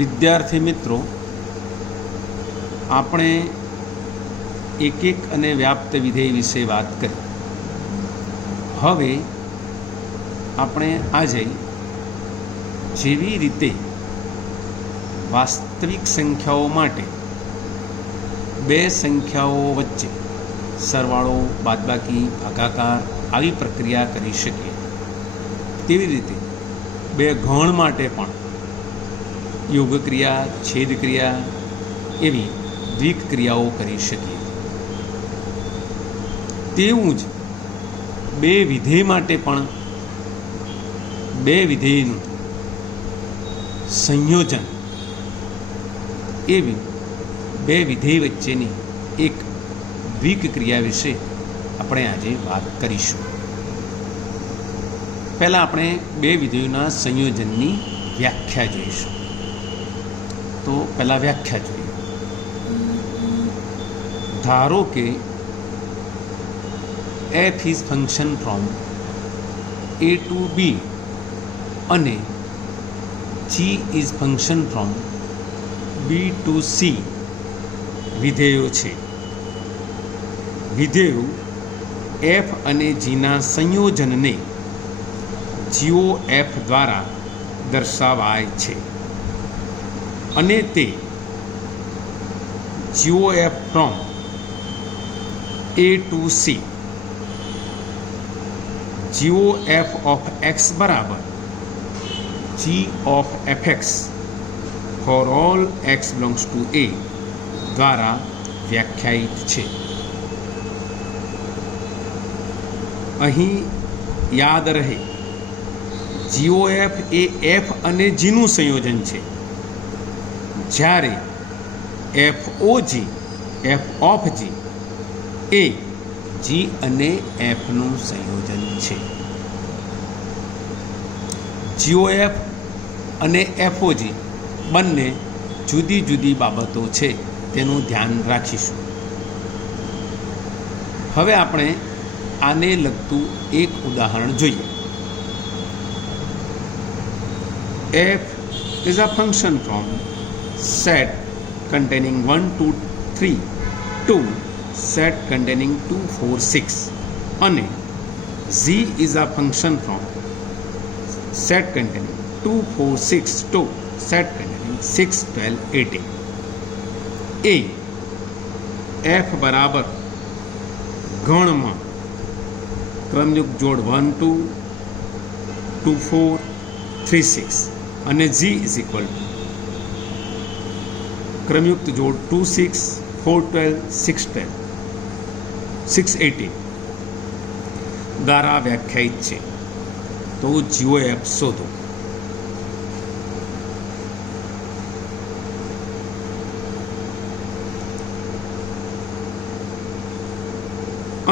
વિદ્યાર્થી મિત્રો, આપણે એક અને વ્યાપ્ત વિધેય વિશે વાત કરી. હવે આપણે આજે જેવી રીતે વાસ્તવિક સંખ્યાઓ માટે બે સંખ્યાઓ વચ્ચે સરવાળો, બાદબાકી, ભાગાકાર આવી પ્રક્રિયા કરી શકીએ, તેવી રીતે બે ગણ માટે પણ યોગક્રિયા, છેદક્રિયા એવી દ્વિક ક્રિયાઓ કરી શકીએ. તેવું જ બે વિધેય માટે પણ બે વિધેયનું સંયોજન એવી બે વિધેય વચ્ચેની એક દ્વિક ક્રિયા વિશે આપણે આજે વાત કરીશું. પહેલાં આપણે બે વિધેયોના સંયોજનની વ્યાખ્યા જોઈશું. તો પહેલાં વ્યાખ્યા જોઈએ. ધારો કે f is function from a to b અને g is function from b to c વિધેયો છે. વિધેયો f અને g ના સંયોજનને GOF દ્વારા દર્શાવાય છે અને તે GOF from a to c GOF of x બરાબર g of fx for all x belongs to a દ્વારા વ્યાખ્યાયિત છે. અહીં યાદ રહે, GOF એ f અને g નું સંયોજન છે, જ્યારે FOG f of g A g અને f નું સંયોજન છે. GOF અને FOG બંને જુદી જુદી બાબતો છે, તેનું ધ્યાન રાખીશું. હવે આપણે આને લગતું એક ઉદાહરણ જોઈએ. f is a function from set containing 1 2 3 to set containing 2 4 6 અને z is a function from set containing 2 4 6 to set containing 6 12 18. a f બરાબર ગણમાં ક્રમયુક્ત જોડ 1 2 2 4 3 6 અને g ઇઝ ઇક્વલ ટુ ક્રમયુક્ત જોડ 2 6 4 12 6 12 6 18 દ્વારા વ્યાખ્યાયિત છે. તો GOF શોધો.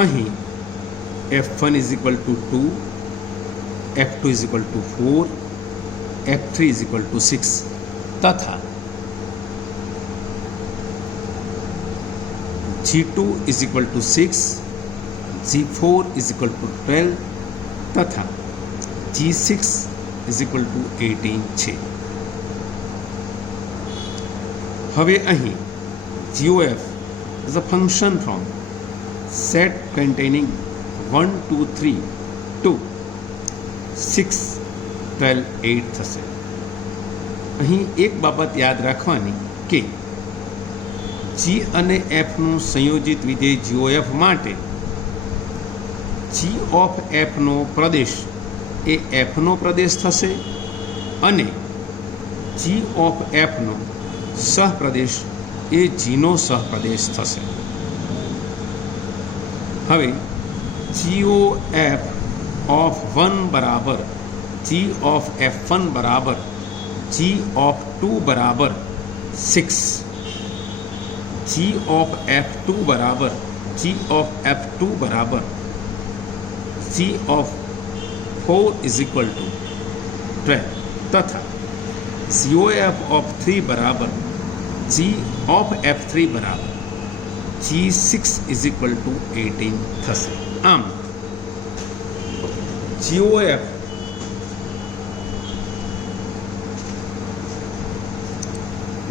અહીં f1 is equal to 2, f2 is equal to 4, f3 is equal to 6 તથા g2 is equal to 6, g4 is equal to 12 તથા g6 is equal to 18 છે. હવે અહીં GOF is a function from set containing 1 2 3 to 6 12 8 થશે. અહીં એક બાબત યાદ રાખવાની કે g અને f નું સંયોજિત વિધેય GOF માટે g of f no Pradesh A f નો પ્રદેશ થશે અને g of f no સહપ્રદેશ A g નો સહપ્રદેશ થશે. હવે GOF of 1 બરાબર g of f1 બરાબર g of 2 બરાબર 6, g of f2 બરાબર g of f2 બરાબર g of 4 is equal to 12 તથા GOF of 3 બરાબર g of f3 બરાબર g6 is equal to 18 થશે. આમ GOF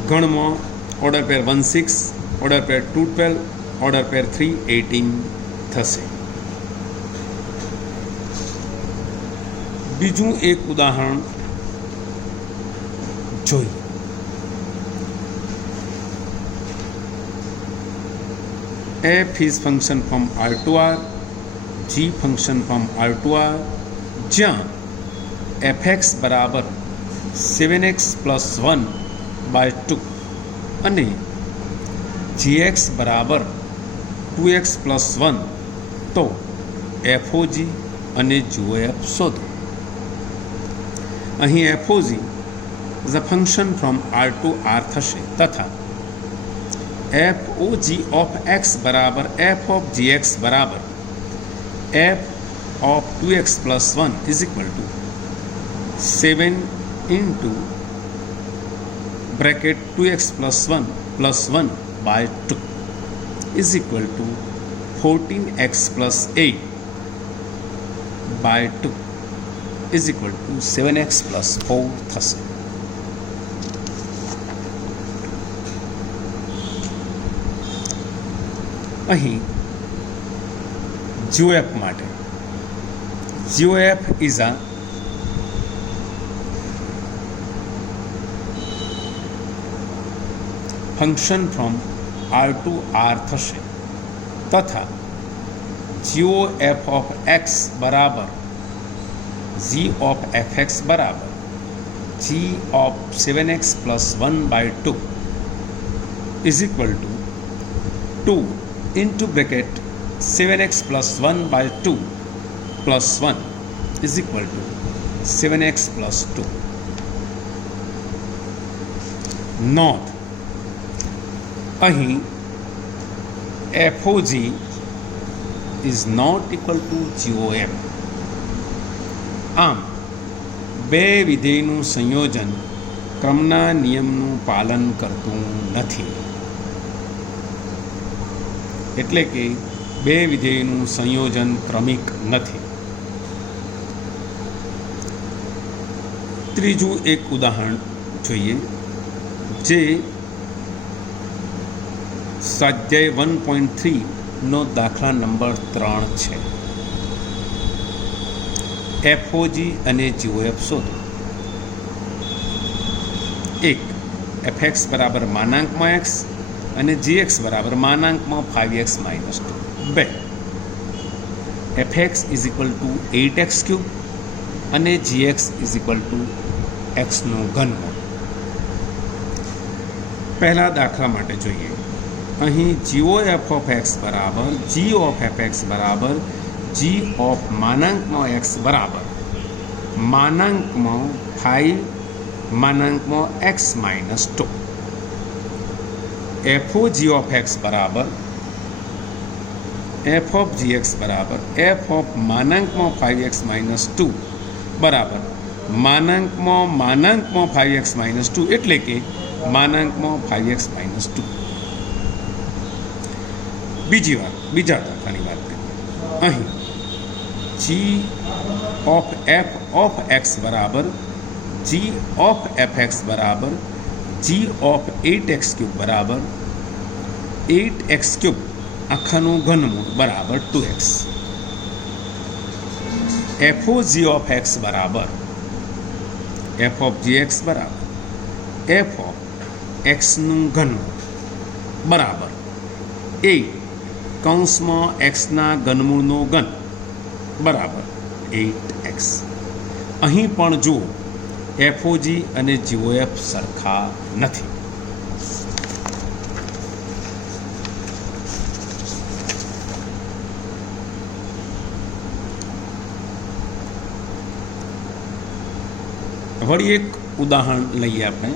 ગણમાં ઓર્ડર પેર 1 6, ઓર્ડર પેર 2 12, ઓર્ડર પેર 3 18 થશે. બીજું એક ઉદાહરણ જોઈએ. f is function from R to R, g function from R to R, જ્યાં fx બરાબર 7x plus 1 by 2 અને gx બરાબર 2x plus 1, તો FOG અને GOF શોધો. અહીં FOG is a function from R to R થશે તથા FOG of x બરાબર f of gx બરાબર f of 2x plus 1 is equal to 7 into bracket 2x plus 1 by 2 is equal to 14x plus 8 by 2 is equal to 7x plus 4 થશે. અહીં GOF માટે GOF is a function from R to R થશે તથા GOF of x બરાબર g of fx બરાબર g of 7x plus 1 by 2 is equal to 2 into bracket 7x plus 1 by 2 plus 1 is equal to 7x plus 2. Note, અહીં FOG is not equal to GOF. આમ બે વિધેયનું સંયોજન ક્રમના નિયમનું પાલન કરતું નથી. એટલે કે બે વિધેયનું સંયોજન ક્રમિક નથી. ત્રીજું એક ઉદાહરણ જોઈએ જે સ્વાધ્યાય 1.3 દાખલા નંબર 3 છે. FOG અને GOF શોધો. 1. fx બરાબર માનાંકમાં x અને gx બરાબર માનાંકમાં 5x minus 2. 2. fx is equal to 8x cube અને gx is equal to x નો ઘનમૂળ. પહેલા દાખલા માટે જોઈએ. અહીં GOF of x બરાબર g of fx બરાબર g of માનાંકમાં x બરાબર માનાંકમાં 5 માનાંકમાં x minus 2. FOG of x બરાબર f of gx બરાબર f of માનાંકમાં 5x minus 2 બરાબર માનાંકમાં 5x minus 2 એટલે કે માનાંકમાં 5x minus 2. બીજા દાખલાની વાત કરીએ. અહીં g of f of x બરાબર g of fx બરાબર g of 8x ક્યુબ બરાબર 8x ક્યુબ આખાનું ઘનમૂળ બરાબર 2x. FOG of x બરાબર f of gx બરાબર f of x નું ઘનમૂળ બરાબર 8 કૌંસમાં x ના ઘનમૂળનો ઘન બરાબર 8x. અહીં પણ જુઓ FOG અને GOF સરખા નથી. વળી એક ઉદાહરણ લઈએ આપણે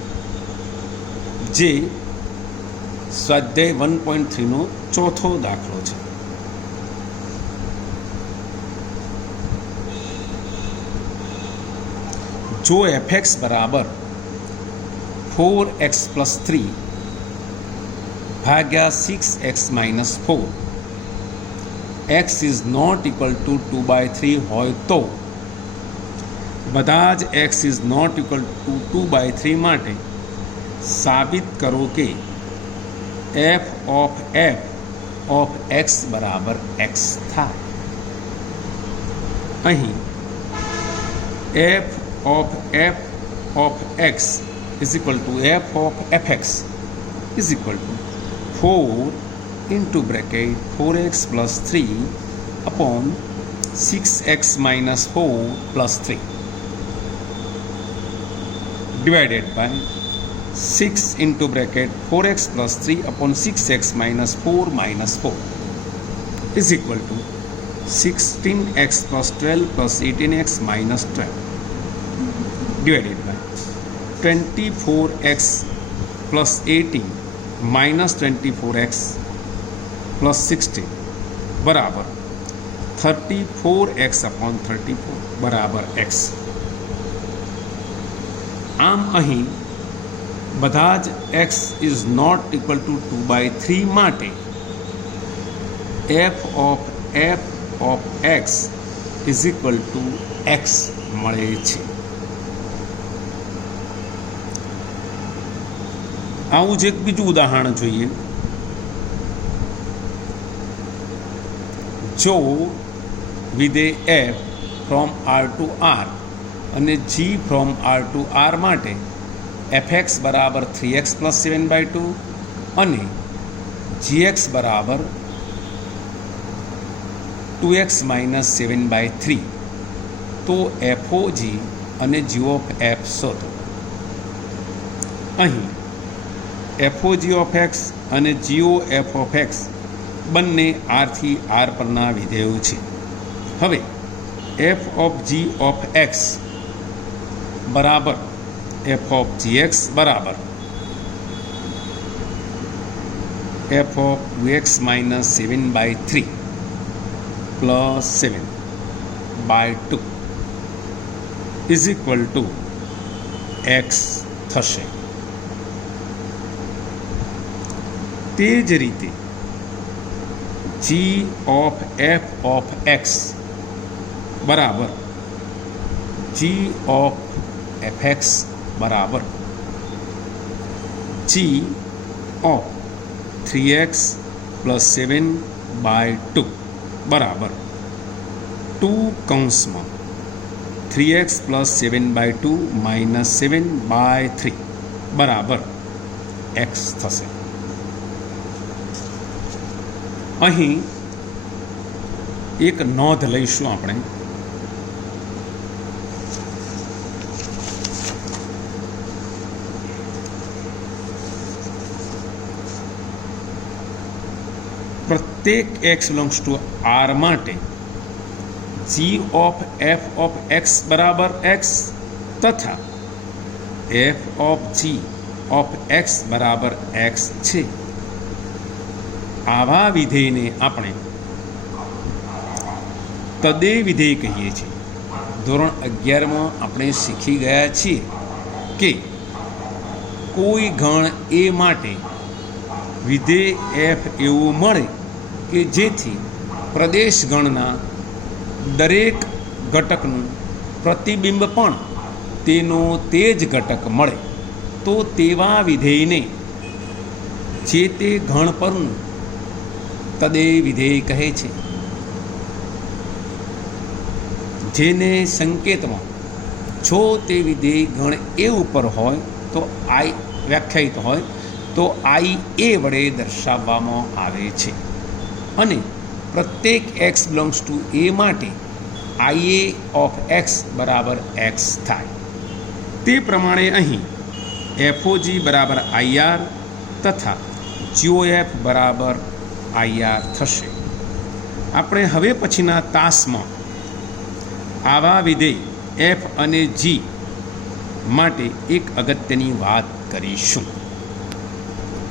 જે સ્વાધ્યાય 1.3 ચોથો દાખલો છે. જો fx બરાબર 4x plus 3 ભાગ્યા 6x minus 4 x is not equal to 2/3 હોય તો બધા જ x is not equal to 2/3 માટે સાબિત કરો કે એફ ઓફ એક્સ બરાબર એક્સ થાય. અહીં F of x is equal to f of F x is equal two 4 into bracket 4x plus 3 upon 6x minus 4 plus 3 divided by 6 into bracket 4x plus 3 upon 6x minus 4 minus 4 is equal to 16x plus 12 plus 18x minus 12 divided by 24x plus 18 minus 24x plus 16 बराबर 34x upon 34 बराबर x. આમ અહીં બધા જ x is not equal to 2/3 માટે f of x is equal to x મળે છે. આવું જ એક બીજું ઉદાહરણ જોઈએ. જો વિધેય f from r to r અને g from r to r માટે fx બરાબર 3x પ્લસ 7/2 અને gx બરાબર 2x માઇનસ 7/3 તો FOG અને g ઓફ f શોધો. અહીં FOG ઓફ x અને GOF ઓફ x બંને r થી r પરના વિધેયો છે. હવે f of g of x બરાબર f ઓફ gx બરાબર f of 2x minus 7/3 plus 7/2 is equal to x થશે. તે જ રીતે g of f of x બરાબર g ઓફ fx બરાબર g ઓફ 3x પ્લસ 7/2 બરાબર 2 કૌંસમાં 3x પ્લસ 7/2 માઇનસ 7/3 બરાબર x થશે. અહીં એક નોંધ લઈશું આપણે. પ્રત્યેક x બિલોંગ્સ ટુ r માટે g of f of x બરાબર x તથા f of g of x બરાબર x છે. આવા વિધેયને આપણે તદે વિધેય કહીએ છીએ. ધોરણ 11માં આપણે શીખી ગયા છીએ કે કોઈ ગણ એ માટે વિધેય f એવું મળે કે જેથી પ્રદેશ ગણના દરેક ઘટકનું પ્રતિબિંબ પણ તેનો તે જ ઘટક મળે તો તેવા વિધેયને જે તે ગણ પરનું તદે વિધેય કહે છે. જેને સંકેતમાં જો તે વિધેય ગણ એ ઉપર હોય તો આઈ વ્યાખ્યાયિત હોય તો આઈ એ વડે દર્શાવવામાં આવે છે અને પ્રત્યેક એક્સ બિલોંગ્સ ટુ એ માટે આઈ એ ઓફ એક્સ બરાબર એક્સ થાય. તે પ્રમાણે અહીં FOG બરાબર IR તથા GOF બરાબર IR થશે. આપણે હવે પછીના તાસમાં આવા વિધેય f અને g માટે એક અગત્યની વાત કરીશું.